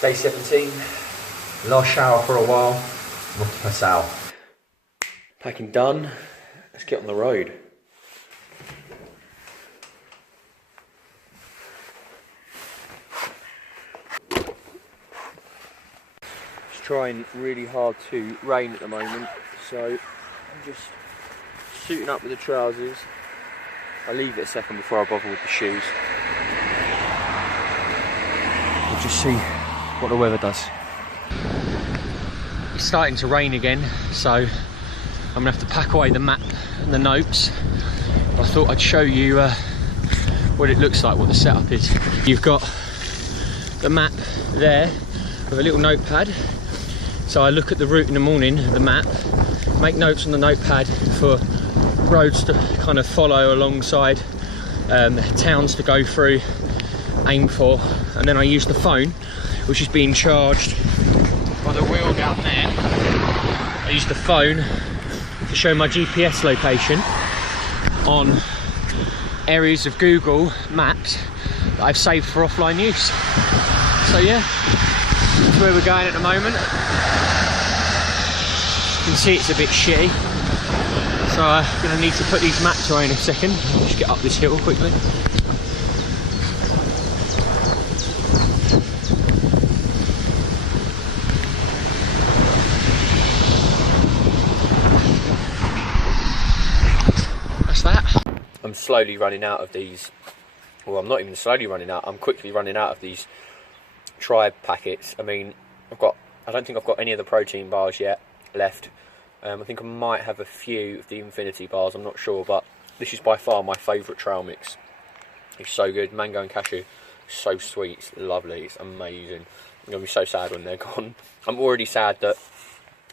Day 17, last shower for a while, I'm off to Passau. Packing done, let's get on the road. It's trying really hard to rain at the moment, so I'm just suiting up with the trousers. I'll leave it a second before I bother with the shoes. We'll just see what the weather does. It's starting to rain again, so I'm gonna have to pack away the map and the notes. I thought I'd show you what it looks like, what the setup is. You've got the map there with a little notepad. So I look at the route in the morning, the map, make notes on the notepad for roads to kind of follow alongside, towns to go through, aim for, and then I use the phone, which is being charged by the wheel down there. I use the phone to show my GPS location on areas of Google Maps that I've saved for offline use. So yeah, that's where we're going at the moment. You can see it's a bit shitty, so I'm going to need to put these maps away in a second. I'll just get up this hill quickly. I'm slowly running out of these, well, I'm not even slowly running out, I'm quickly running out of these Tribe packets. I mean, I don't think I've got any of the protein bars yet left. I think I might have a few of the Infinity bars, I'm not sure, but this is by far my favourite trail mix. It's so good, mango and cashew, so sweet, it's lovely, it's amazing. I'm going to be so sad when they're gone. I'm already sad that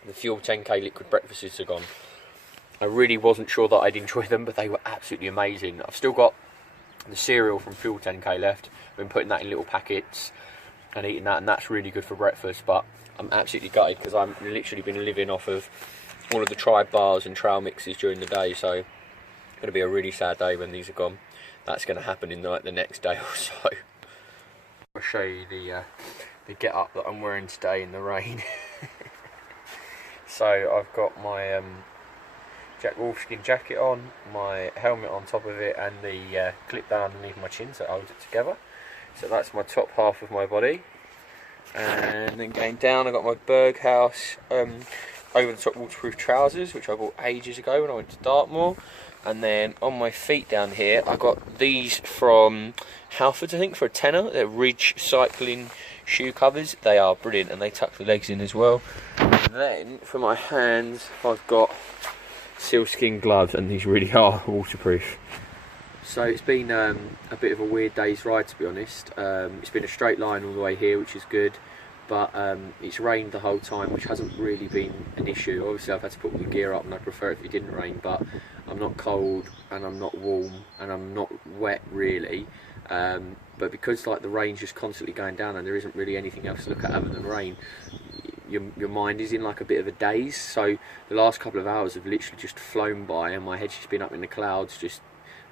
the Fuel 10K liquid breakfasts are gone. I really wasn't sure that I'd enjoy them, but they were absolutely amazing. I've still got the cereal from Fuel 10K left. I've been putting that in little packets and eating that, and that's really good for breakfast, but I'm absolutely gutted because I've literally been living off of all of the Tribe bars and trail mixes during the day, so it's going to be a really sad day when these are gone. That's going to happen in like the next day or so. I'll show you the get up that I'm wearing today in the rain. So I've got my Jack Wolfskin jacket on, my helmet on top of it, and the clip down underneath my chin so it holds it together. So that's my top half of my body. And then going down, I got my Berghaus over the top waterproof trousers, which I bought ages ago when I went to Dartmoor. And then on my feet down here, I got these from Halfords, I think, for a tenner. They're Ridge cycling shoe covers. They are brilliant, and they tuck the legs in as well. And then for my hands, I've got sealskin gloves, and these really are waterproof. So it's been a bit of a weird day's ride, to be honest. It's been a straight line all the way here, which is good, but it's rained the whole time, which hasn't really been an issue. Obviously I've had to put my gear up, and I'd prefer it if it didn't rain, but I'm not cold and I'm not warm and I'm not wet really, but because like the rain's just constantly going down and there isn't really anything else to look at other than rain, your mind is in like a bit of a daze. So the last couple of hours have literally just flown by, and my head's just been up in the clouds, just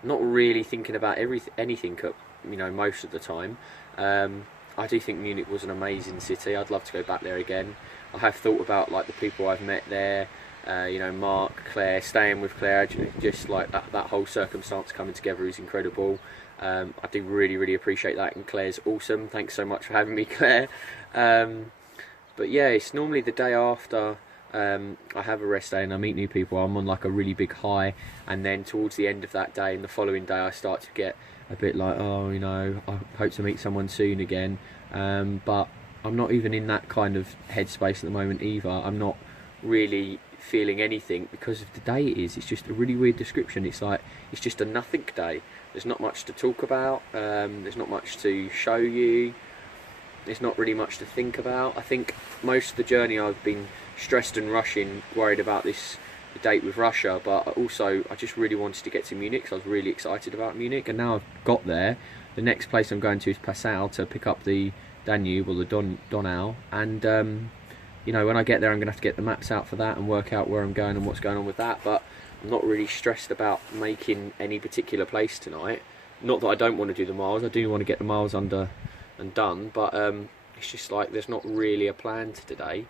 not really thinking about anything, you know, most of the time. I do think Munich was an amazing city. I'd love to go back there again. I have thought about like the people I've met there, you know, Mark, Claire, staying with Claire, just like that whole circumstance coming together is incredible. I do really appreciate that, and Claire's awesome. Thanks so much for having me, Claire. But yeah, it's normally the day after I have a rest day and I meet new people, I'm on like a really big high, and then towards the end of that day and the following day I start to get a bit like, oh, you know, I hope to meet someone soon again, but I'm not even in that kind of headspace at the moment either. I'm not really feeling anything because of the day it is. It's just a really weird description. It's like, it's just a nothing day. There's not much to talk about, there's not much to show you, there's not really much to think about. I think most of the journey I've been stressed and rushing, worried about the date with Russia, but also I just really wanted to get to Munich because I was really excited about Munich, and now I've got there. The next place I'm going to is Passau to pick up the Danube, or the Donau, and you know, when I get there I'm going to have to get the maps out for that and work out where I'm going and what's going on with that, but I'm not really stressed about making any particular place tonight. Not that I don't want to do the miles, I do want to get the miles under and done, but it's it's just like there's not really a plan to today.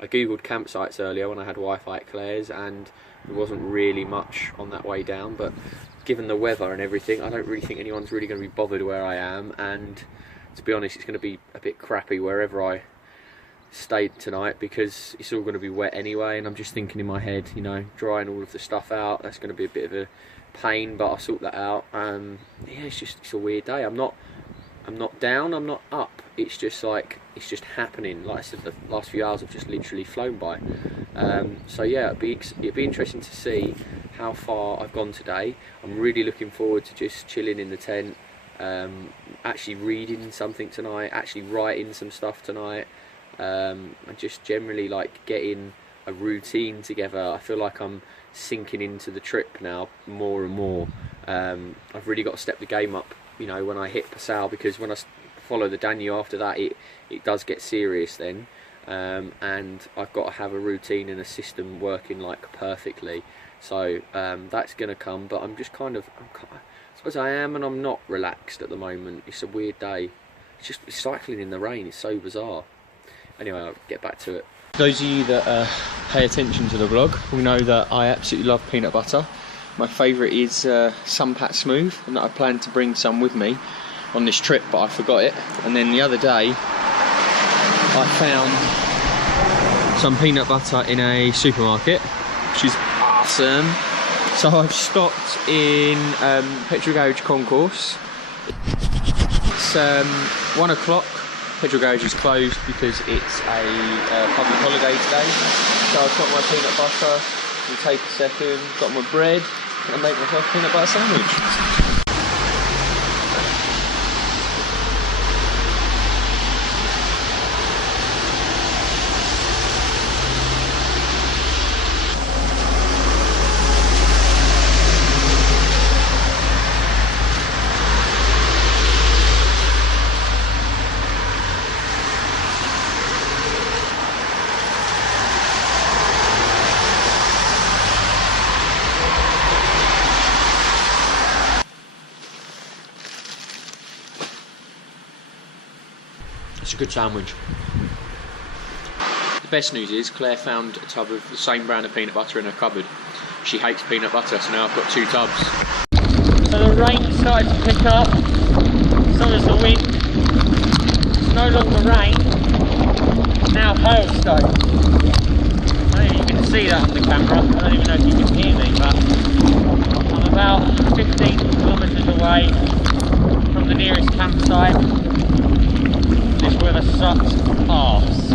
I googled campsites earlier when I had Wi-Fi at Claire's, and there wasn't really much on that way down, but given the weather and everything, I don't really think anyone's really going to be bothered where I am, and to be honest, it's going to be a bit crappy wherever I stayed tonight, because it's all going to be wet anyway. And I'm just thinking in my head, you know, drying all of the stuff out, that's going to be a bit of a pain, but I'll sort that out. Yeah, it's a weird day. I'm not down, I'm not up, it's just like, it's just happening. Like I said, the last few hours have just literally flown by. So yeah, it'd be interesting to see how far I've gone today. I'm really looking forward to just chilling in the tent, actually reading something tonight, actually writing some stuff tonight, and just generally like getting a routine together. I feel like I'm sinking into the trip now more and more. I've really got to step the game up, you know, when I hit Passau, because when I follow the Danube after that, it does get serious then, and I've got to have a routine and a system working like perfectly. So that's going to come, but I'm just I suppose I am and I'm not relaxed at the moment. It's a weird day. It's just cycling in the rain, it's so bizarre. Anyway, I'll get back to it. Those of you that pay attention to the vlog will know that I absolutely love peanut butter. My favourite is Sunpat Smooth, and that I planned to bring some with me on this trip, but I forgot it. And then the other day I found some peanut butter in a supermarket, which is awesome. So I've stopped in Petrol Garage Concourse. It's 1 o'clock. Petrol Garage is closed because it's a public holiday today. So I've got my peanut butter, we'll take a second, got my bread, and make myself a peanut butter sandwich. It's a good sandwich. The best news is Claire found a tub of the same brand of peanut butter in her cupboard. She hates peanut butter, so now I've got 2 tubs. So the rain started to pick up, so there's the wind. It's no longer rain, it's now hailstone. I don't even see that on the camera, I don't even know if you can hear me, but I'm about 15 kilometres away from the nearest campsite. This weather sucks arse.